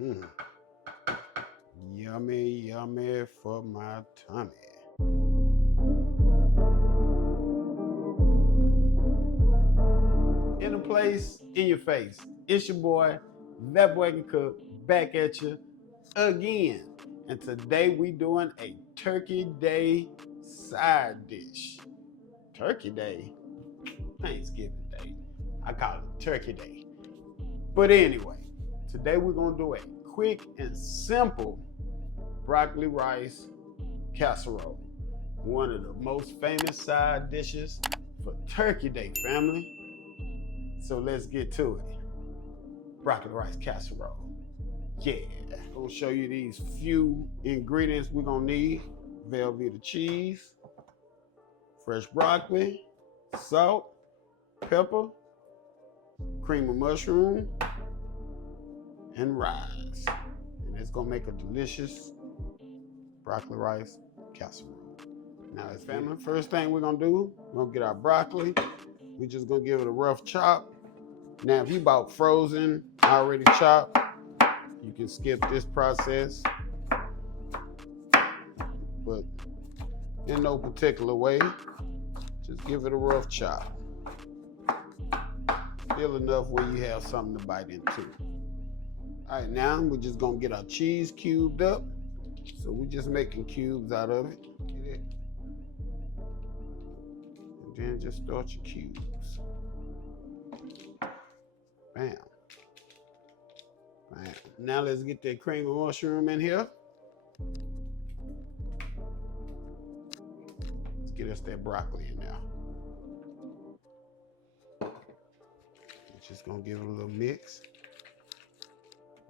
Mm. Yummy, yummy for my tummy. In a place, in your face. It's your boy, That Boy Can Cook, back at you again. And today we doing a Turkey Day side dish. Turkey Day? Thanksgiving Day. I call it Turkey Day. But anyway, today we're gonna do a quick and simple broccoli rice casserole. One of the most famous side dishes for Turkey Day, family. So let's get to it. Broccoli rice casserole. Yeah. I'm gonna show you these few ingredients we're gonna need. Velvetta cheese, fresh broccoli, salt, pepper, cream of mushroom, and rice. And it's gonna make a delicious broccoli rice casserole. Now, as family, first thing we're gonna do, we're gonna get our broccoli. We're just gonna give it a rough chop. Now, if you bought frozen, already chopped, you can skip this process. But in no particular way, just give it a rough chop. Still enough where you have something to bite into. All right, now we're just gonna get our cheese cubed up. So we're just making cubes out of it. Get it? And then just start your cubes. Bam. Bam. Now let's get that cream of mushroom in here. Let's get us that broccoli in there. Just gonna give it a little mix.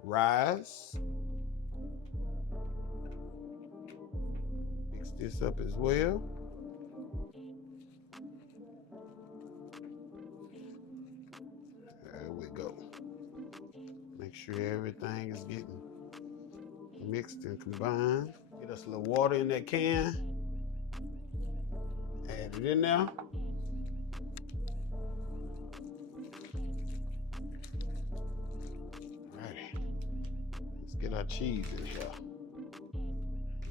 Rice. Mix this up as well. There we go. Make sure everything is getting mixed and combined. Get us a little water in that can. Add it in there. Get our cheese in here.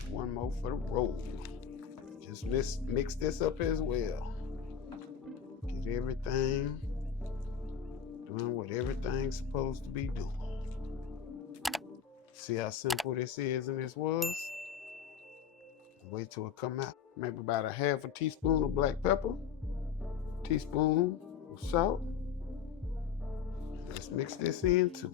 One more for the roll. Just mix this up as well. Get everything doing what everything's supposed to be doing. See how simple this is and this was? Wait till it come out. Maybe about a half a teaspoon of black pepper, teaspoon of salt. Let's mix this in too.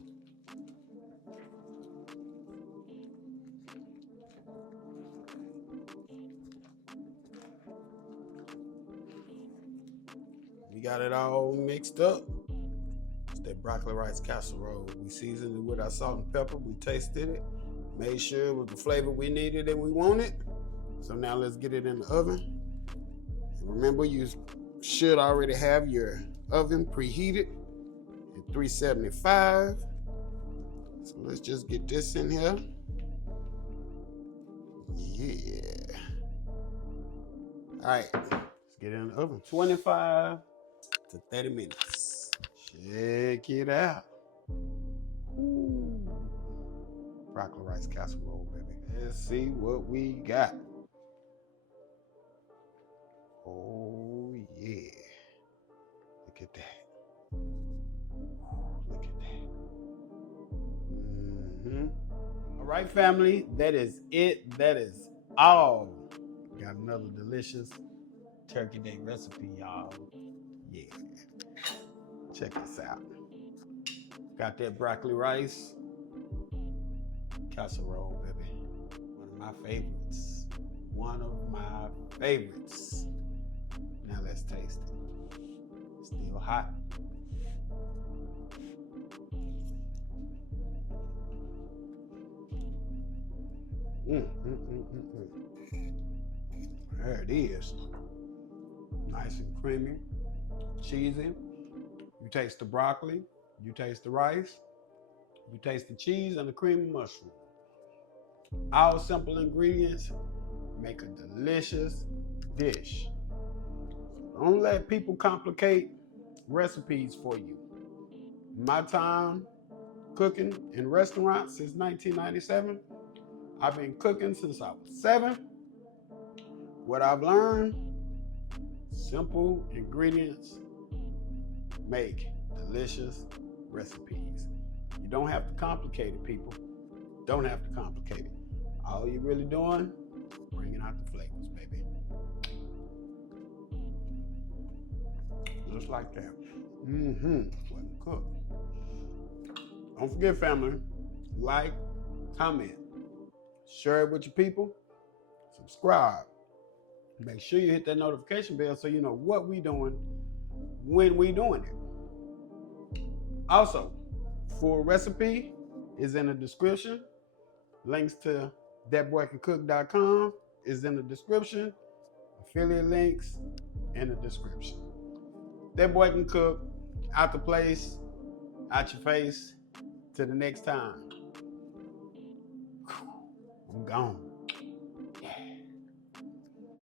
We got it all mixed up. It's that broccoli rice casserole. We seasoned it with our salt and pepper. We tasted it, made sure it was the flavor we needed and we wanted. So now let's get it in the oven. And remember, you should already have your oven preheated at 375. So let's just get this in here. Yeah. All right, let's get it in the oven. 25 to 30 minutes. Check it out. Ooh. Broccoli rice casserole, baby. Let's see what we got. Oh, yeah. Look at that. Look at that. Mm-hmm. All right, family. That is it. That is all. Got another delicious Turkey Day recipe, y'all. Yeah. Check this out. Got that broccoli rice casserole, baby. One of my favorites. One of my favorites. Now let's taste it. Still hot. There it is. Nice and creamy, cheesy. You taste the broccoli, you taste the rice, you taste the cheese and the cream of mushroom. All simple ingredients make a delicious dish. Don't let people complicate recipes for you. My time, cooking in restaurants since 1997. I've been cooking since I was 7. What I've learned, simple ingredients make delicious recipes. You don't have to complicate it, people. Don't have to complicate it. All you're really doing is bringing out the flavors, baby. Just like that. Wasn't cooked. Don't forget, family, like, comment, share it with your people, subscribe. Make sure you hit that notification bell so you know what we doing when we doing it. Also, full recipe is in the description. Links to thatboycancook.com is in the description. Affiliate links in the description. That Boy Can Cook, out the place, out your face. Till the next time. I'm gone.